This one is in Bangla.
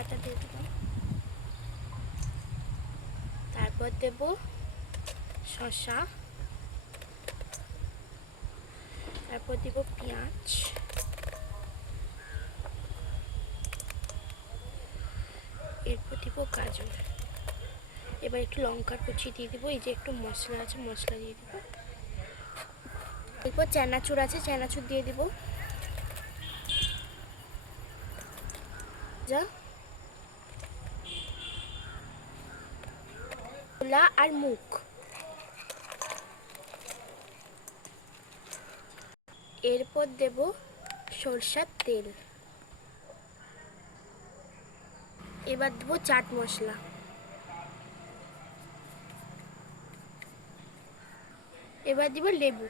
লঙ্কাটা দিয়ে দিলাম তারপর দেব শসা। তারপর দিব পেঁয়াজ। এরপর দিব গাজর। এবার একটু লঙ্কার কুচি দিয়ে দিব, এই যে একটু মশলা আছে, মশলা দিয়ে দিব। এরপর চানাচুর আছে, চানাচুর দিয়ে দিব। যা। ছোলা আর মুখ। এরপর দেব সরষার তেল। এবার দেবো চাট মশলা। এবার দিব লেবু।